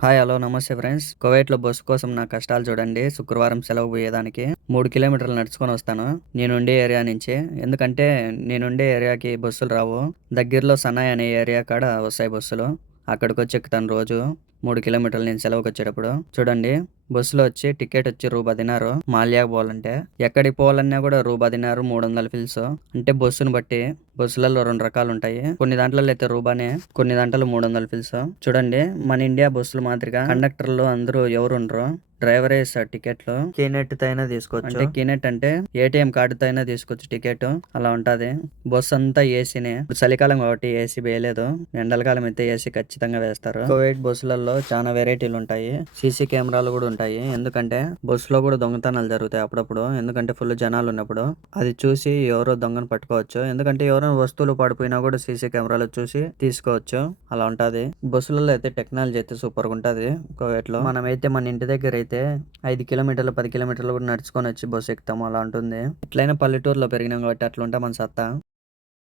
Hi hello నమస్తే friends. కువైట్లో bus కోసం నా కష్టాలు చూడండి. శుక్రవారం సెలవు పోయేదానికి 3 కిలోమీటర్లు నడుచుకొని వస్తాను నేనుండే ఏరియా నుంచి. ఎందుకంటే నేనుండే ఏరియాకి బస్సులు రావు. దగ్గరలో సనాయ్ అనే ఏరియా కాడ వస్తాయి బస్సులు. అక్కడికొచ్చి ఎక్కుతాను రోజు 3 కిలోమీటర్లు నేను సెలవుకొచ్చేటప్పుడు. చూడండి, బస్సులో వచ్చి టికెట్ వచ్చి రూ. 10 మాల్యాకి పోవాలంటే. ఎక్కడికి పోవాలన్నా కూడా రూ. 10 300 ఫిల్స్. అంటే బస్సును బట్టి బస్సులలో 2 రకాలు ఉంటాయి. కొన్ని దాంట్లలో అయితే రూబానే, కొన్ని దాంట్లో 300 ఫిల్స్. చూడండి, మన ఇండియా బస్సులు మాదిరిగా కండక్టర్లు అందరూ ఎవరు ఉండరు. డ్రైవరే ఇస్తాడు టికెట్లు. కీనెట్ తో అయినా తీసుకోవచ్చు. అంటే కీనెట్ అంటే ఏటీఎం కార్డుతో అయినా తీసుకోవచ్చు టికెట్. అలా ఉంటది. బస్సు అంతా ఏసీనే. ఇప్పుడు చలికాలం కాబట్టి ఏసీ వేయలేదు. ఎండలకాలం అయితే ఏసీ ఖచ్చితంగా వేస్తారు. కువైట్ బస్సులలో చాలా వెరైటీలు ఉంటాయి. సీసీ కెమెరాలు కూడా ఉంటాయి. ఎందుకంటే బస్సులో కూడా దొంగతనాలు జరుగుతాయి అప్పుడప్పుడు. ఎందుకంటే ఫుల్ జనాలు ఉన్నప్పుడు అది చూసి ఎవరో దొంగను పట్టుకోవచ్చు. ఎందుకంటే ఎవరైనా వస్తువులు పడిపోయినా కూడా సీసీ కెమెరాలో చూసి తీసుకోవచ్చు. అలా ఉంటది. బస్సులలో అయితే టెక్నాలజీ అయితే సూపర్ గా ఉంటది కువైట్ లో. మనమైతే మన ఇంటి దగ్గర అయితే 5 కిలోమీటర్లు 10 కిలోమీటర్లు కూడా నడుచుకొని వచ్చి బస్సు ఎక్కుతాము. అలా ఉంటుంది. ఎట్లయినా పల్లెటూరులో పెరిగినాం కాబట్టి అట్లా ఉంటా మన సత్తా.